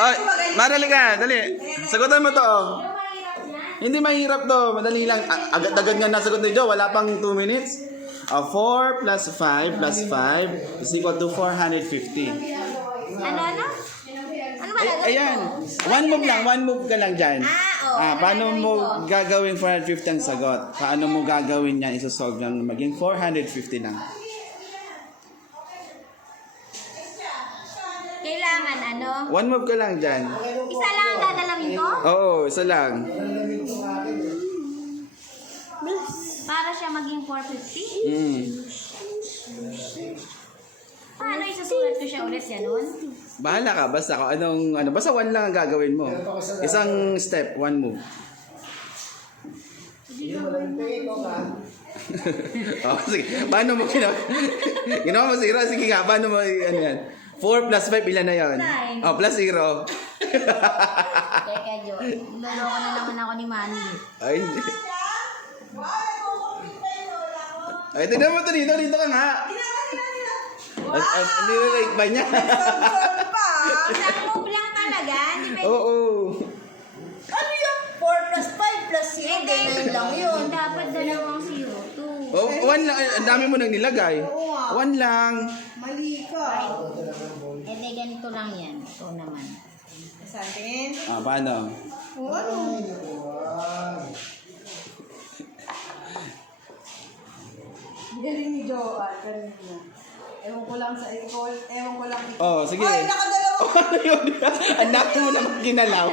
Ay, marali ka, dali. Sagutan mo to. Oh. Hindi mahirap to, madali lang. Agad-agad nga nasagot ni Joe, wala pang 2 minutes. 4 plus 5 plus 5 is equal to 450. Ano? Ano ba Ay, ayan. One move ka lang dyan. Paano mo Gagawin ko. gagawin 450 ang sagot? Paano mo gagawin yan, isosolve yan, maging 450 lang. Kailangan ano? One move ka lang dyan. Isa lang ang dadalawin ko? Oo, isa lang. Para siya maging 450? Mm. Paano isusulat ko siya ulit ganun? Bahala ka, basta kung anong, basta one lang ang gagawin mo. Isang step, one move. Oh, sige. Paano mo ginawa mo zero? Sige nga, paano mo, ano yan? 4 plus 5, ilan na yun? 9. Oh, plus 0. Teka, Jo. Naloko na naman ako ni Manny. Ay, hindi. Ay, tignan mo to dito ka nga. Nililike ba niya? Isang move lang talaga. Hindi pwede. Oo. Ano yung 4 plus 5 plus 0? Ganyan lang yun. Dapat dalawang 0. 2. Oh, one lang. Ang dami mo nang nilagay. One lang. Mali ka. Eh, di ganito lang yan. Ito naman. Sa atin? Paano? Ano? Galing ni Joa. Galing niya. Ewan ko lang sa ikaw. Ewan ko lang ikaw. Oh, sige. Ay, nakadalawa. Ano yun? Ang dami mo naman ginalaw.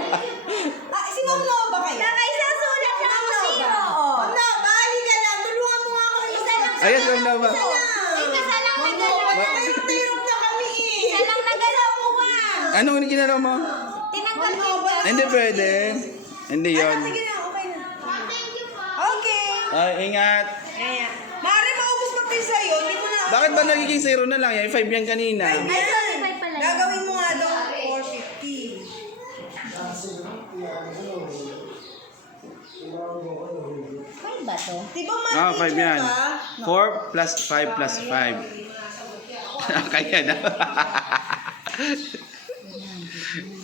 Sinumlaw ba kayo? Kakaisang sulat siya ako 0. Wala, bali ka lang. Tulungan mo nga ako. Isa lang. Ayun, wala ba? Isa lang nagalaw. Mahirap na kami eh. Isa lang nagalaw ko nga. Ano ang ginalaw mo? Tinanggal ko yung Hindi pwede. Hindi yun. Sige na, okay na. Thank you po. Okay. Ay, ingat. Ayan. Mari, maubos pa kayo sa'yo. Hindi mo na... Bakit ba nagiging 0 na lang? Yung 5 yan kanina. Ay, sorry, 5 pala. Gagawin mo nga daw 450. Five ba to? Di ba mali 5 yan. ka? 4 plus 5 plus 5. Kaya na.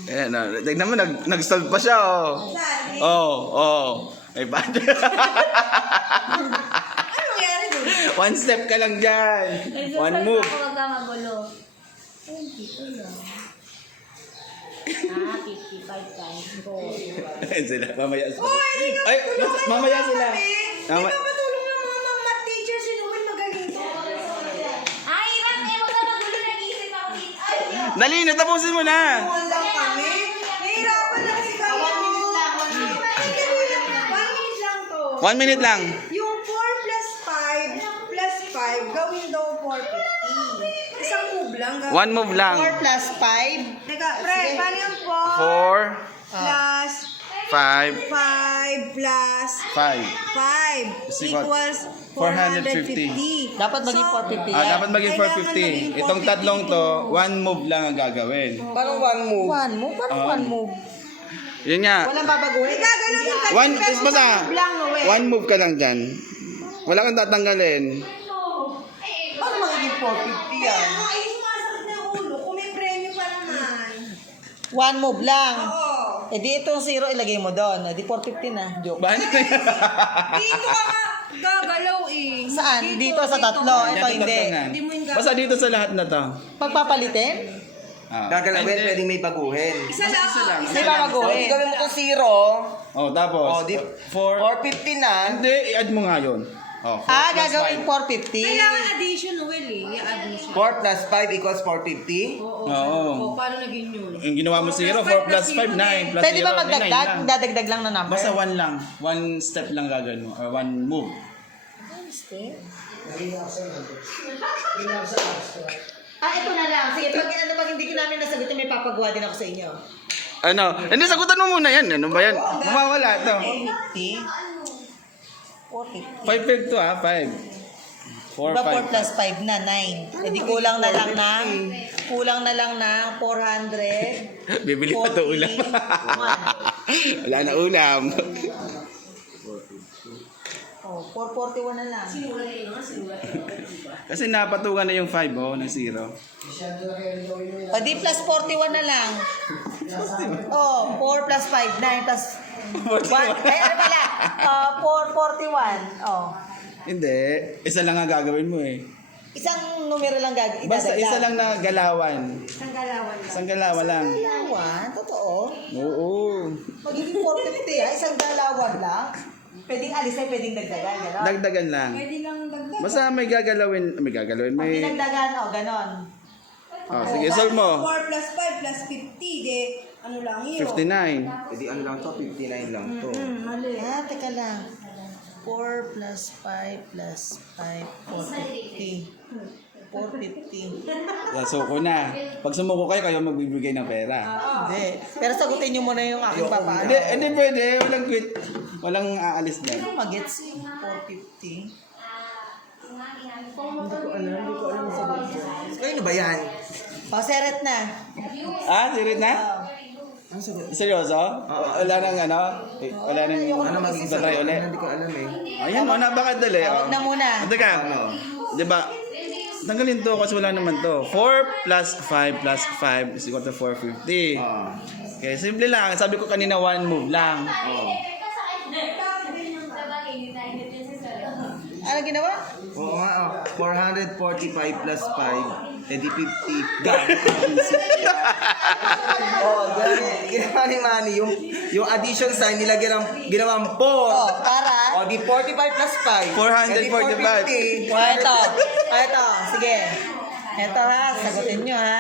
Ayan, tignan mo, nag-solve pa siya, oh. Saan? Ay, bad. Ano nangyari dun? One step ka lang dyan. One move. Ako wag ka magulo. Ay, dito lang. 55 times 4. Sila, mamaya sila. Uy, Ay, mamaya sila. Di ba matulong ng mga math teacher si Noel magaling to? Ay, Ram, wag ka magulo. Nag-iisip ako dito. Ay, yun. Dali, natapusin mo na. Tulungan lang kami. Nahihirapan na kasi kami. 1 minute lang. 1 minute lang to. 1 minute lang. Yung 4 plus 5 gawin daw 450. Isang move lang. Gawin. One move lang. 4 plus 5. Teka, pre, paano yung 4, 4 plus 5, 5 plus 5. 5 equals 450. 450. Dapat maging 450 yan. Dapat maging Kailangan maging 450. Itong 450 tatlong to, one move lang ang gagawin. Parang one move. One move? Parang one move. Yun nga. Walang babaguhin. Gaganunin ka. One, Kasi basta, move lang, Noel. one move ka lang dyan. Wala kang tatanggalin. Paano magiging 450 yan? Ano, ay sumasakit na yung ulo. Kung may premyo pa naman. One move lang. Oo. Eh di itong 0 ilagay mo doon. Eh di 450 na. Joke. Paano na yan? Dito ka nga gagalaw eh. Saan? Dito sa tatlo. Ito Yan, hindi. tatlo na. Hindi mo yung Basta dito sa lahat na to. Pagpapalitin? Gagalawin, Hindi. pwedeng may baguhin. Isa lang. May babaguhin. Gawin mo itong 0, Oh, tapos, oh, di, 4. 450 na. Hindi, i-add mo nga yun. Oh, 4 plus Gagawin 5. 450. Kailangan addition, Noel eh. I-add mo siya. 4 plus 5 equals 450. Oo. Paano naging yun? Yung ginawa mo 0, 4 plus 5, 9. Plus Pwede 0, ba 9 magdagdag? lang. Dadagdag lang na number? Basta one lang. One step lang gagawin mo. Or one move. Ito na lang. Sige, pag hindi ko namin nasagutin, may papagawa din ako sa inyo. Ano? Hindi, sagutan mo muna yan. Ano ba yan? Mawawala ito. 50. 450. 5 to 5. 4, Diba 4 5. plus 5 na 9. Eh di kulang na lang ng 400. Bibili pa ito ulam. Wala na ulam. Oh, 441 na lang. Kasi napatukan na yung 5 ng 0. O di plus 41 na lang. Oh, 4 plus 5, 9 plus 1. Ay, ano pala? 4, 41. Oh. Hindi. Isa lang ang gagawin mo eh. Isang numero lang gagawin. Basta isa lang na galawan. Isang galawan lang. Isang galawan lang. Dalawan? Totoo? Oo. Magiging 450 ah. Isang dalawan lang. Pwedeng alisin, pwedeng dagdagan. Gano'n. Dagdagan lang. Pwede lang dagdag. Basta may gagalawin. May gagalawin. Pag May... dinagdagan, oh, ganon. Oh, sige, solve mo. 4 plus 5 plus 50, de, ano lang yun? 59. Edi ano lang to, 59 lang to. Mali. Ah, teka lang. 4 plus 5 plus 5, 450. 450. Yeah, so ko na. Pag sumuko kayo magbibigay ng pera. Hindi. Pero sagutin nyo muna yung aking papaano. Hindi pwede. Walang quit. Walang aalis Hindi dyan. ko magets eh. 450. Kayo na ba yan? O, seret na. Ah, sirit na? Ano sagot? Seryoso? Wala nang ano? Wala nang... Ano maging Tatry sagot? ulit. Hindi ko alam eh. Ayan mo, napakadali. Huwag na muna. Teka. Di ba? Tanggalin to kasi wala naman to. 4 plus 5 plus 5 is equal to 450. Ah. Okay, simple lang. Sabi ko kanina one move lang. Oo. Ano ginawa? Oo nga, oh. 445 plus 5, edi 50. Gamit ang isip. Oh, ginawa ni Manny, yung addition sign nilagyan ng ginawang 4. Oh, para? O, di 45 plus 5. 445. Edi 450. O, ito. O, ito. Sige. Ito ha, sagutin nyo ha.